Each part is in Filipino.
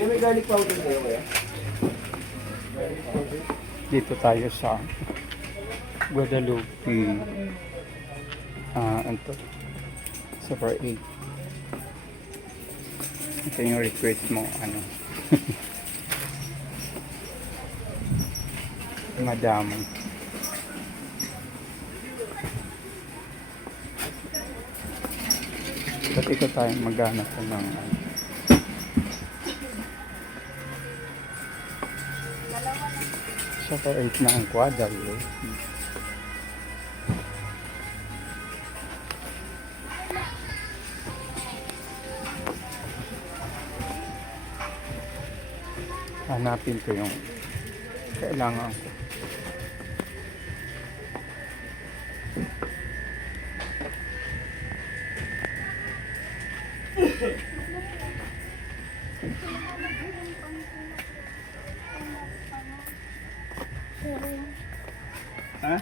May garlic powder kayo kaya? Dito tayo sa Guadalupe. Ito. Super 8. Ito yung request mo, ano. Madam. Ba't ikaw tayo maghanap ko ng ano. Super 8 na ang Guadalupe. Hanapin ko yung kailangan ko. Ha?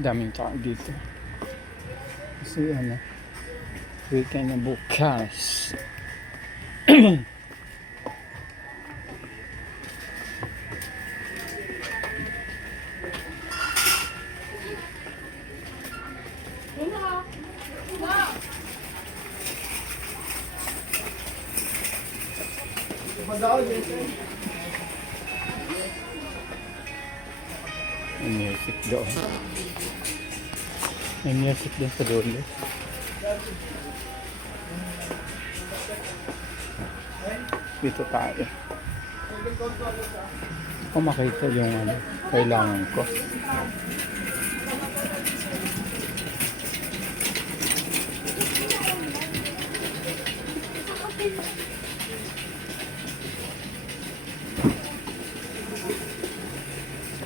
Daming tao dito. Kasi ano, weekend na bukas. May music doon. May music doon sa dulo. Dito tayo. Kung makita yung ano, kailangan ko.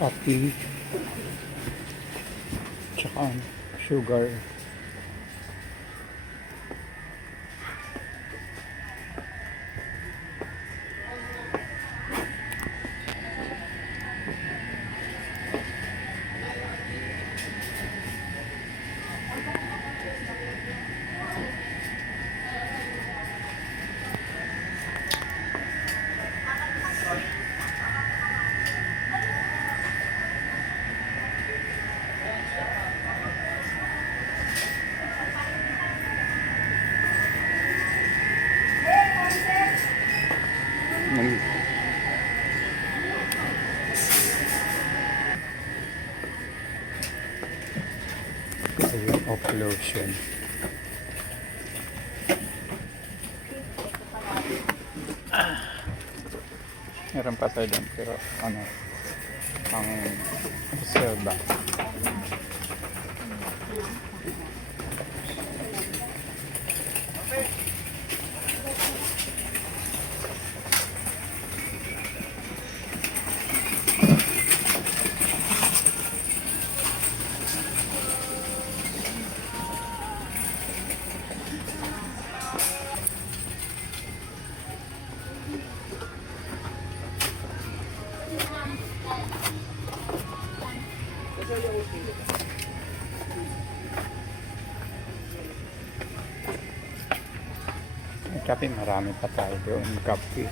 Coffee. Tsaka sugar. Ayun, off-lotion. Meron pa tayo dun, pero ano, ang reserva. May kape, marami pa tayo doon. Kape.